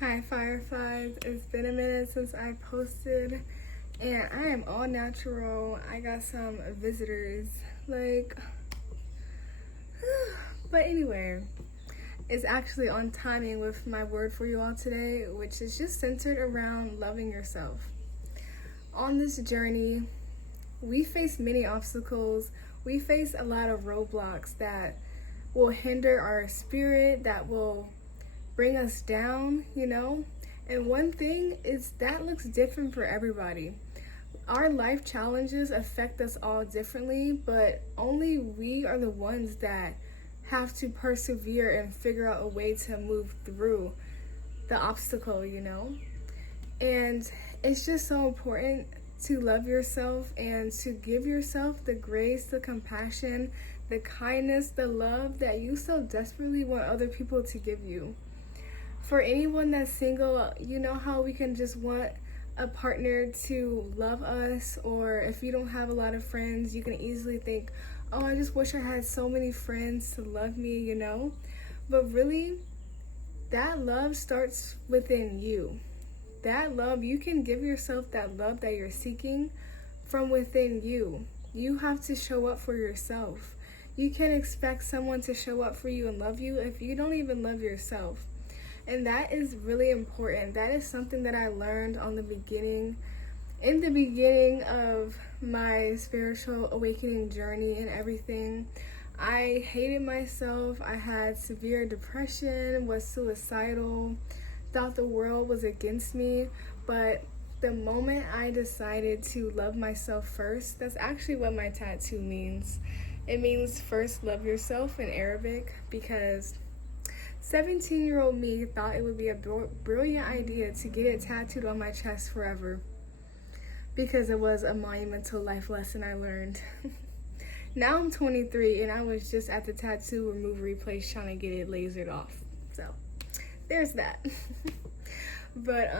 Hi Fireflies, it's been a minute since I posted and I am all natural. I got some visitors, like, but anyway, it's actually on timing with my word for you all today, which is just centered around loving yourself. On this journey, we face many obstacles, we face a lot of roadblocks that will hinder our spirit, that will bring us down. And one thing is that looks different for everybody. Our life challenges affect us all differently, but only we are the ones that have to persevere and figure out a way to move through the obstacle. And it's just so important to love yourself and to give yourself the grace, the compassion, the kindness, the love that you so desperately want other people to give you. For anyone that's single, you know how we can just want a partner to love us, or if you don't have a lot of friends, you can easily think, oh, I just wish I had so many friends to love me. But really, that love starts within you. That love, you can give yourself that love that you're seeking from within you. You have to show up for yourself. You can't expect someone to show up for you and love you if you don't even love yourself. And that is really important. That is something that I learned in the beginning of my spiritual awakening journey and everything. I hated myself. I had severe depression, was suicidal, thought the world was against me. But the moment I decided to love myself first, that's actually what my tattoo means. It means first love yourself in Arabic, because 17-year-old me thought it would be a brilliant idea to get it tattooed on my chest forever, because it was a monumental life lesson I learned. Now I'm 23 and I was just at the tattoo removal place trying to get it lasered off. So there's that. But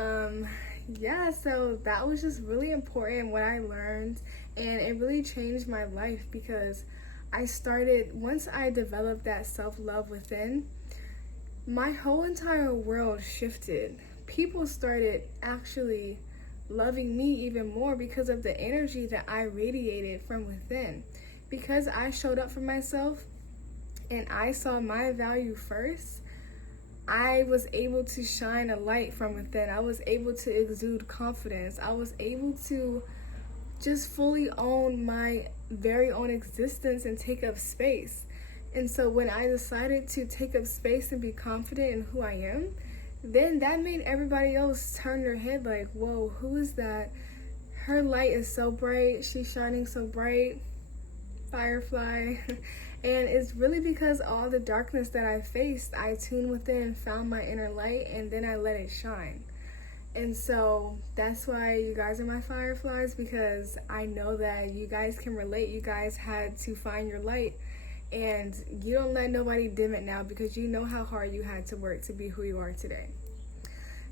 yeah, so that was just really important what I learned, and it really changed my life, because once I developed that self-love within, my whole entire world shifted. People started actually loving me even more because of the energy that I radiated from within. Because I showed up for myself and I saw my value first, I was able to shine a light from within. I was able to exude confidence. I was able to just fully own my very own existence and take up space. And so when I decided to take up space and be confident in who I am, then that made everybody else turn their head like, whoa, who is that? Her light is so bright. She's shining so bright. Firefly. And it's really because all the darkness that I faced, I tuned within, found my inner light, and then I let it shine. And so that's why you guys are my fireflies, because I know that you guys can relate. You guys had to find your light. And you don't let nobody dim it now, because you know how hard you had to work to be who you are today.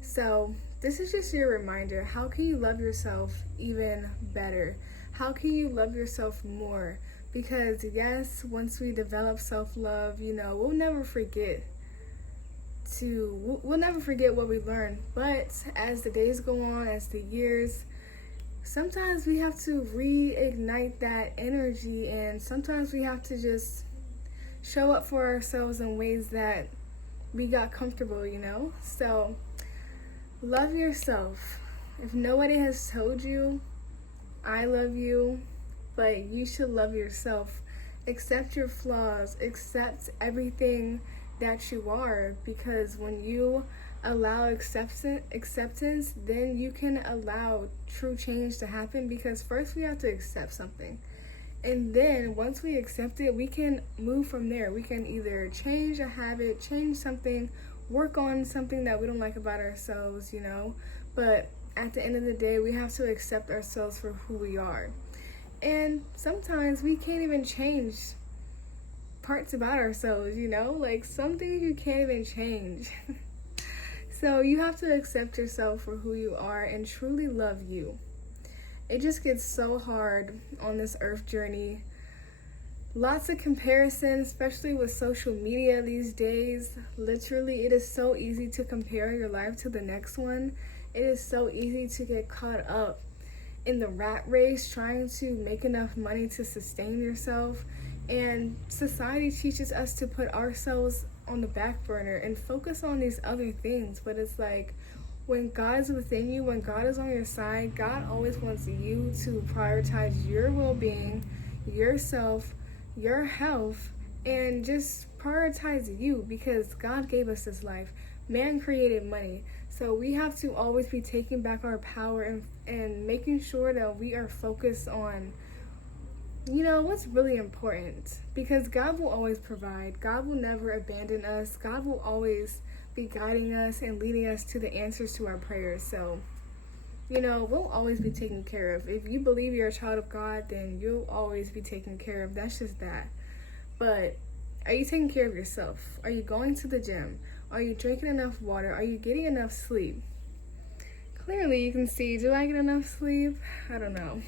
So this is just your reminder. How can you love yourself even better? How can you love yourself more? Because yes, once we develop self-love, we'll never forget what we learned. But as the days go on, as the years, sometimes we have to reignite that energy, and sometimes we have to just show up for ourselves in ways that we got comfortable. So love yourself. If nobody has told you, I love you, but you should love yourself. Accept your flaws, accept everything that you are, because when you allow acceptance, then you can allow true change to happen. Because first we have to accept something, and then once we accept it, we can move from there. We can either change a habit, change something, work on something that we don't like about ourselves, but at the end of the day, we have to accept ourselves for who we are. And sometimes we can't even change parts about ourselves, like some things you can't even change. So you have to accept yourself for who you are and truly love you. It just gets so hard on this earth journey Lots of comparison, especially with social media these days. Literally, it is so easy to compare your life to the next one. It is so easy to get caught up in the rat race trying to make enough money to sustain yourself. And society teaches us to put ourselves on the back burner and focus on these other things. But it's like, when God is within you, when God is on your side, God always wants you to prioritize your well-being, yourself, your health, and just prioritize you, because God gave us this life. Man created money. So we have to always be taking back our power and making sure that we are focused on, what's really important. Because God will always provide. God will never abandon us. God will always be guiding us and leading us to the answers to our prayers. So, we'll always be taken care of. If you believe you're a child of God, then you'll always be taken care of. That's just that. But are you taking care of yourself? Are you going to the gym? Are you drinking enough water? Are you getting enough sleep? Clearly, you can see, do I get enough sleep? I don't know.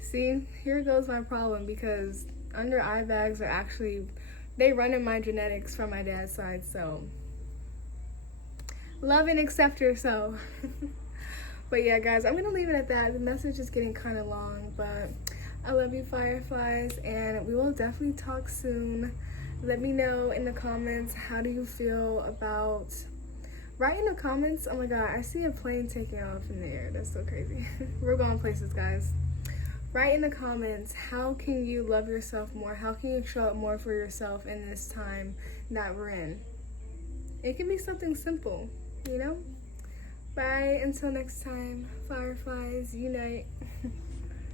See, here goes my problem, because under eye bags are actually, they run in my genetics from my dad's side, so love and accept yourself. But yeah, guys, I'm gonna leave it at that. The message is getting kind of long, but I love you, Fireflies, and we will definitely talk soon. Let me know in the comments, how do you feel about, write in the comments. Oh my god, I see a plane taking off in the air. That's so crazy. We're going places, guys. Write in the comments, how can you love yourself more? How can you show up more for yourself in this time that we're in? It can be something simple, Bye, until next time, Fireflies, unite.